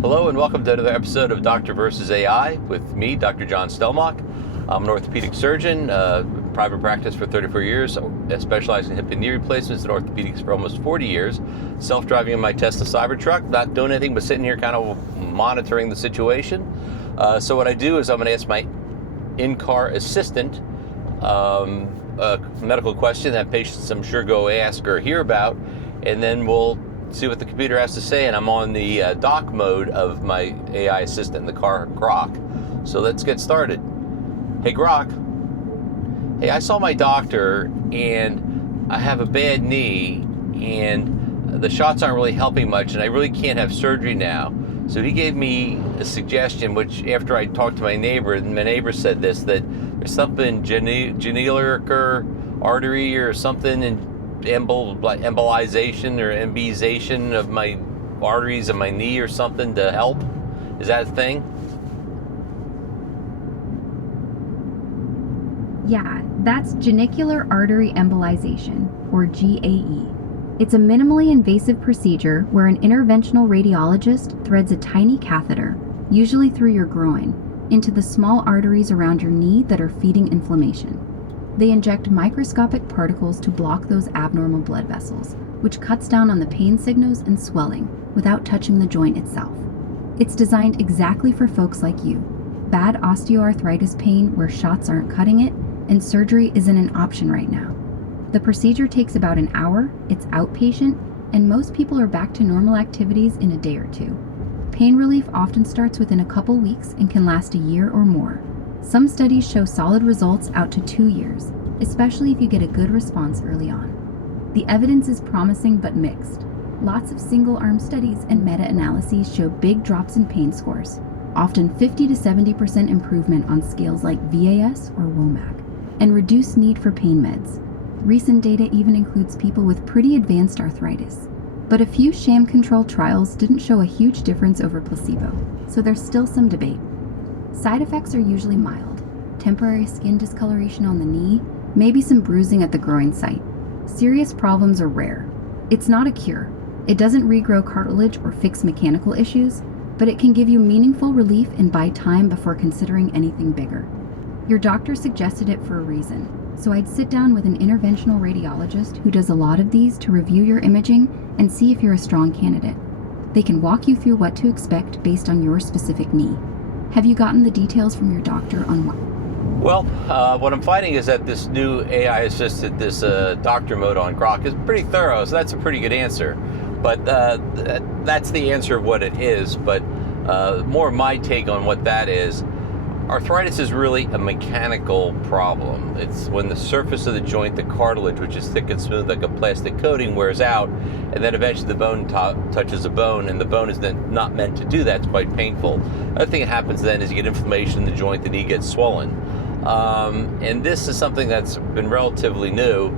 Hello and welcome to another episode of Doctor vs. AI with me, Dr. John Stelmach. I'm an orthopedic surgeon, private practice for 34 years, specializing in hip and knee replacements and orthopedics for almost 40 years. Self-driving in my Tesla Cybertruck, not doing anything but sitting here kind of monitoring the situation. So what I do is I'm going to ask my in-car assistant a medical question that patients I'm sure go ask or hear about, and then we'll see what the computer has to say. And I'm on the dock mode of my AI assistant in the car, Grok. So let's get started. Hey Grok, hey, I saw my doctor and I have a bad knee and the shots aren't really helping much and I really can't have surgery now. So he gave me a suggestion, which after I talked to my neighbor, and my neighbor said this, that there's something genicular artery or something in embolization or embolization of my arteries of my knee or something to help. Is that a thing? Yeah, that's genicular artery embolization, or GAE. It's a minimally invasive procedure where an interventional radiologist threads a tiny catheter, usually through your groin, into the small arteries around your knee that are feeding inflammation. They inject microscopic particles to block those abnormal blood vessels, which cuts down on the pain signals and swelling without touching the joint itself. It's designed exactly for folks like you. Bad osteoarthritis pain where shots aren't cutting it, and surgery isn't an option right now. The procedure takes about an hour, it's outpatient, and most people are back to normal activities in a day or two. Pain relief often starts within a couple weeks and can last a year or more. Some studies show solid results out to 2 years, especially if you get a good response early on. The evidence is promising but mixed. Lots of single-arm studies and meta-analyses show big drops in pain scores, often 50 to 70% improvement on scales like VAS or WOMAC, and reduced need for pain meds. Recent data even includes people with pretty advanced arthritis. But a few sham-controlled trials didn't show a huge difference over placebo, so there's still some debate. Side effects are usually mild: temporary skin discoloration on the knee, maybe some bruising at the groin site. Serious problems are rare. It's not a cure. It doesn't regrow cartilage or fix mechanical issues, but it can give you meaningful relief and buy time before considering anything bigger. Your doctor suggested it for a reason, so I'd sit down with an interventional radiologist who does a lot of these to review your imaging and see if you're a strong candidate. They can walk you through what to expect based on your specific knee. Have you gotten the details from your doctor on what? Well, what I'm finding is that this new AI assisted, this doctor mode on Grok is pretty thorough, so that's a pretty good answer. But that's the answer of what it is. But more my take on what that is, arthritis is really a mechanical problem. It's when the surface of the joint, the cartilage, which is thick and smooth like a plastic coating, wears out, and then eventually the bone touches a bone, and the bone is then not meant to do that. It's quite painful. Other thing that happens then is you get inflammation in the joint, the knee gets swollen. And this is something that's been relatively new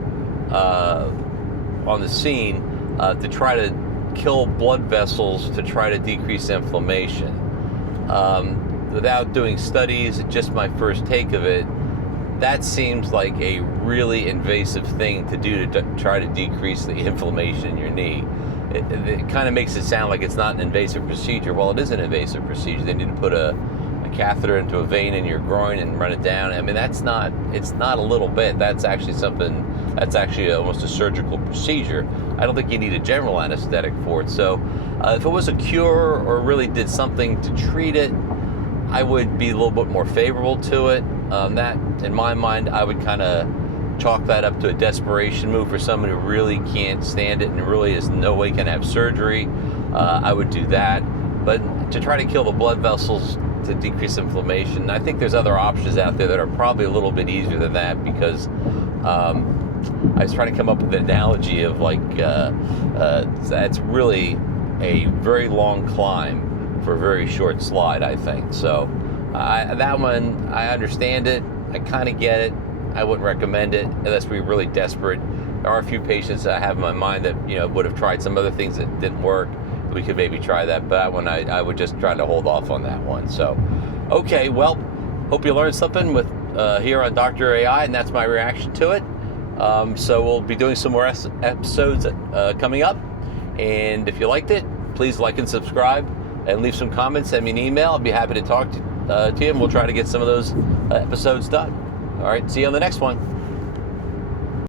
on the scene to try to kill blood vessels to try to decrease inflammation. Without doing studies, just my first take of it, that seems like a really invasive thing to do to try to decrease the inflammation in your knee. It kind of makes it sound like it's not an invasive procedure. Well, it is an invasive procedure. They need to put a catheter into a vein in your groin and run it down. I mean, it's not a little bit. That's actually almost a surgical procedure. I don't think you need a general anesthetic for it. So if it was a cure or really did something to treat it, I would be a little bit more favorable to it. That, in my mind, I would kind of chalk that up to a desperation move for someone who really can't stand it and really is no way can have surgery. I would do that. But to try to kill the blood vessels to decrease inflammation, I think there's other options out there that are probably a little bit easier than that, because I was trying to come up with an analogy of that's really a very long climb for a very short slide, I think. So that one, I understand it. I kind of get it. I wouldn't recommend it unless we're really desperate. There are a few patients that I have in my mind that would have tried some other things that didn't work. We could maybe try that, but that one I would just try to hold off on that one. So, okay, well, hope you learned something with here on Dr. AI, and that's my reaction to it. So we'll be doing some more episodes coming up, and if you liked it, please like and subscribe. and leave some comments. Send me an email. I'll be happy to talk to you, and we'll try to get some of those episodes done. All right, see you on the next one.